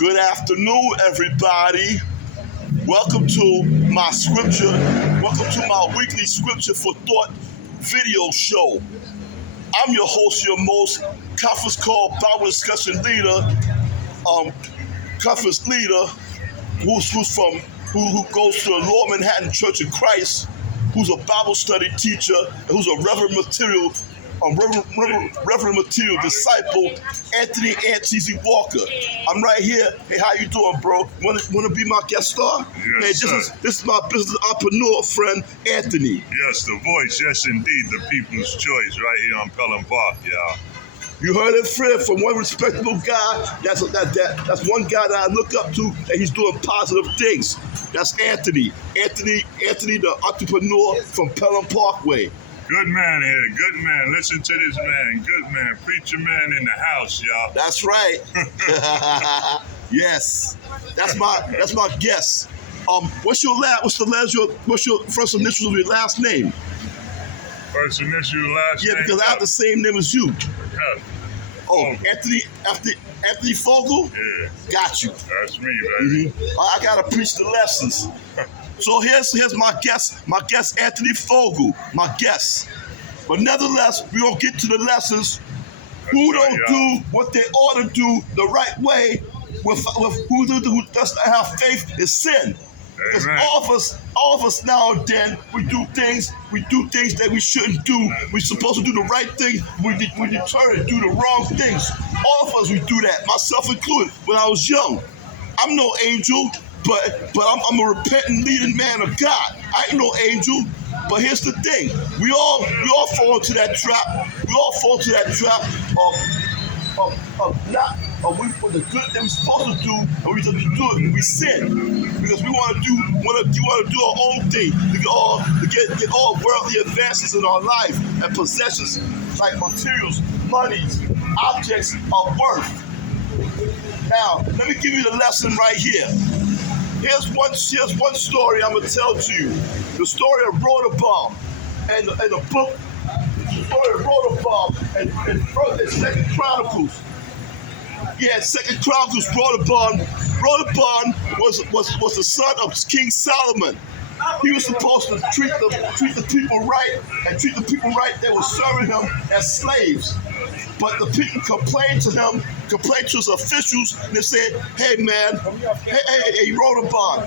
Good afternoon, everybody. Welcome to my scripture. Welcome to my weekly Scripture for Thought video show. I'm your host, your most conference call Bible discussion leader, conference leader who goes to the Lower Manhattan Church of Christ, who's a Bible study teacher, and who's a Reverend-Material Reverend-Material disciple, Anthony T.Z. Walker. I'm right here. Hey, how you doing, bro? Want to be my guest star? Yes, hey, this is my business entrepreneur friend, Anthony. Yes, the voice. Yes, indeed, the people's choice, right here on Pelham Park, y'all. You heard it, Fred, from one respectable guy. That's one guy that I look up to, and he's doing positive things. That's Anthony. Anthony, the entrepreneur from Pelham Parkway. Good man here, good man. Listen to this man, good man. Preacher man in the house, y'all. That's right. Yes, that's my guess. What's your first initial of your last name? First initial, last name. Yeah, because I have the same name as you. Yeah. Oh, Anthony Fogul? Yeah. Got you. That's me, baby. I gotta preach the lessons. So here's my guest Anthony Fogul, my guest. But nevertheless, we gonna get to the lessons. Who don't do what they ought to do the right way with who does not have faith is sin. Because all of us now and then we do things that we shouldn't do. We're supposed to do the right thing. We determine to do the wrong things. All of us we do that, myself included. When I was young, I'm no angel, but I'm a repentant, leading man of God. I ain't no angel, but here's the thing: we all fall into that trap. We all fall into that trap of the good that we're supposed to do, and we just do it and we sin because we want to do our own thing to get all worldly advances in our life and possessions like materials, monies, objects of worth. Now, let me give you the lesson right here. Here's one story I'm gonna tell to you. The story of Rhodabaum and the book. The story of Rhodabaum and Second Chronicles. Yeah, Second Chronicles. Rhodabaum was the son of King Solomon. He was supposed to treat the people right and treat the people right that were serving him as slaves. But the people complained to his officials, and they said, "Hey man, hey Rhodabaum,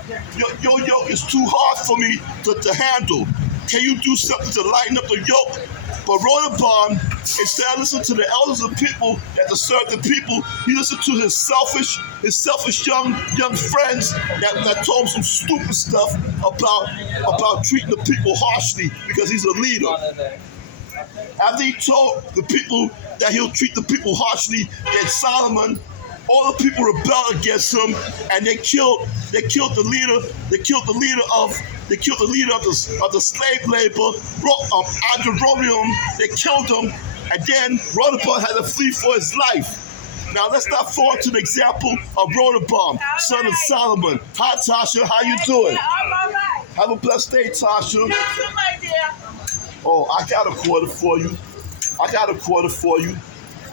your yoke is too hard for me to handle. Can you do something to lighten up the yoke?" But Rhodabaum, instead of listening to the elders of people that to serve the people, he listened to his selfish young friends that told him some stupid stuff about treating the people harshly because he's a leader. After he told the people that he'll treat the people harshly, then Solomon, all the people rebelled against him, and they killed the leader of the slave labor, Andronium. They killed him, and then Rhodabaum had to flee for his life. Now let's not fall to the example of Rhodabaum, son of Solomon. Hi Tasha, how you doing? I'm all right. Have a blessed day, Tasha. You too, my dear. Oh, I got a quarter for you.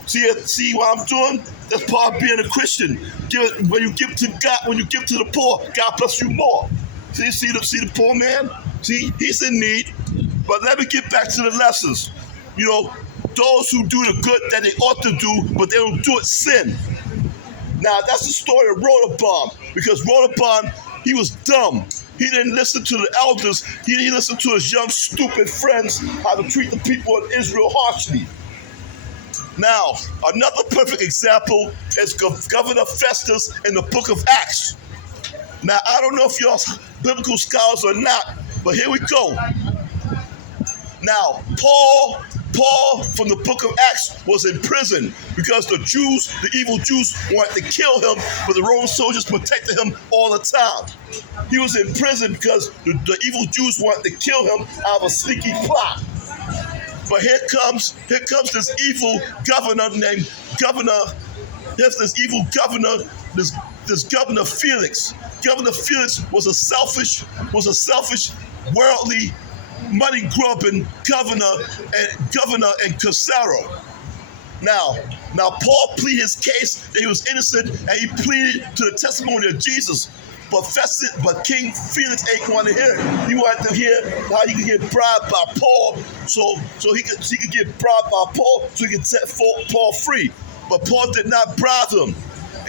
See what I'm doing? That's part of being a Christian. When you give to God, when you give to the poor, God bless you more. See the poor man? See, he's in need. But let me get back to the lessons. You know, those who do the good that they ought to do, but they don't do it, sin. Now, that's the story of Rhodabaum, because Rhodabaum, he was dumb. He didn't listen to the elders. He didn't listen to his young, stupid friends how to treat the people of Israel harshly. Now, another perfect example is Governor Festus in the book of Acts. Now, I don't know if you're biblical scholars or not, but here we go. Now, Paul from the book of Acts was in prison because the evil Jews wanted to kill him, but the Roman soldiers protected him all the time. He was in prison because the evil Jews wanted to kill him out of a sneaky plot. But here comes this evil governor this governor Felix. Governor Felix was a selfish, worldly, money-grubbing governor in Caesarea. Now Paul pleaded his case that he was innocent, and he pleaded to the testimony of Jesus. But King Felix ain't want to hear it. He wanted to hear how he could get bribed by Paul, so he could get bribed by Paul, so he could set Paul free. But Paul did not bribe him.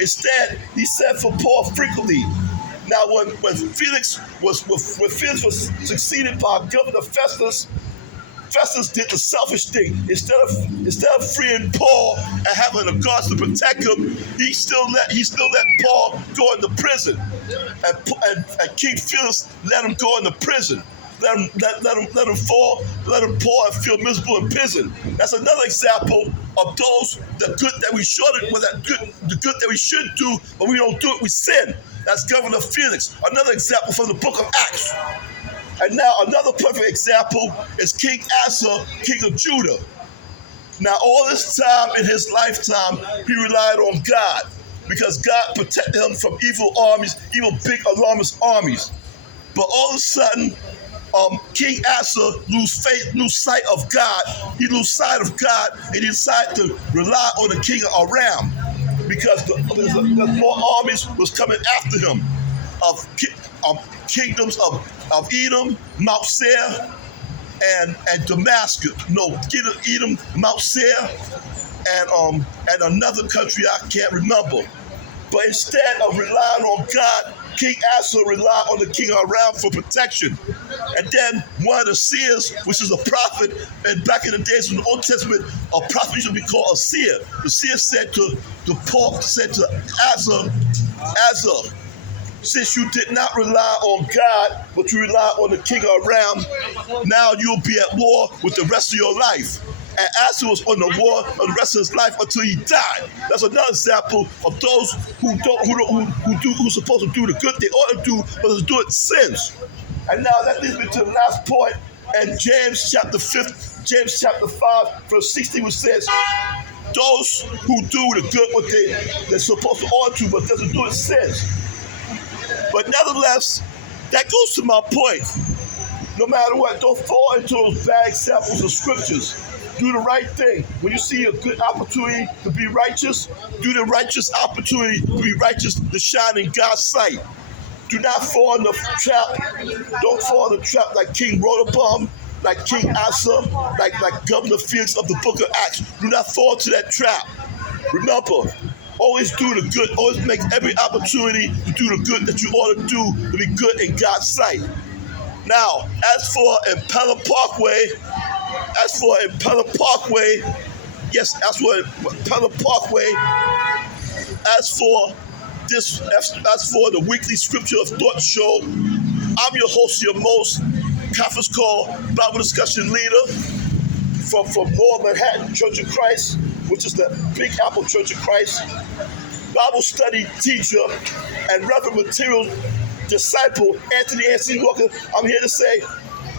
Instead, he sent for Paul frequently. Now, when Felix was succeeded by Governor Festus, Festus did the selfish thing. Instead of freeing Paul and having the guards to protect him, he still let Paul go into prison, and King Felix let him go into prison. Let him fall and feel miserable in prison. That's another example of the good that we should do, but we don't do it. We sin. That's Governor Felix. Another example from the book of Acts. And now another perfect example is King Asa, king of Judah. Now all this time in his lifetime, he relied on God, because God protected him from evil big alarmist armies. But all of a sudden, King Asa lose sight of God. He lose sight of God, and he decided to rely on the king of Aram, because more armies was coming after him, of kingdoms of Edom, Mount Seir, and Damascus. No, Edom, Mount Seir, and another country I can't remember. But instead of relying on God, King Asa relied on the king of Aram for protection. And then one of the seers, which is a prophet, and back in the days in the Old Testament, a prophet used to be called a seer. The seer said to Asa, since you did not rely on God, but you rely on the king of Aram, now you'll be at war with the rest of your life. And Asa was on the war of the rest of his life until he died. That's another example of those who's supposed to do the good they ought to do, but to do it sins. And now that leads me to the last point, and James chapter 5, verse 16, which says, those who do the good what they're supposed to ought to, but doesn't do it sins. But nevertheless, that goes to my point. No matter what, don't fall into those bad examples of scriptures. Do the right thing. When you see a good opportunity to be righteous, do the righteous opportunity to be righteous to shine in God's sight. Do not fall in the trap. Don't fall in the trap like King Rehoboam, like King Asa, like Governor Felix of the book of Acts. Do not fall into that trap. Remember, always do the good. Always make every opportunity to do the good that you ought to do to be good in God's sight. Now, as for Impella Parkway, yes, as for Impella Parkway, as for the weekly scripture of thought show, I'm your host, your most conference call Bible discussion leader from Lower Manhattan Church of Christ, which is the Big Apple Church of Christ, Bible study teacher, and Reverend-Material disciple, Anthony Walker. I'm here to say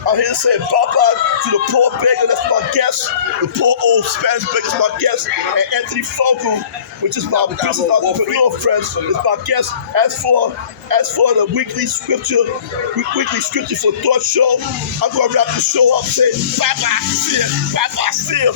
bye-bye to the poor beggar, that's my guest. The poor old Spanish beggar is my guest. And Anthony Fogul, which is my business entrepreneur friend, is my guest. As for the weekly scripture for Thought Show, I'm going to wrap the show up saying bye-bye, see ya, bye-bye, see ya.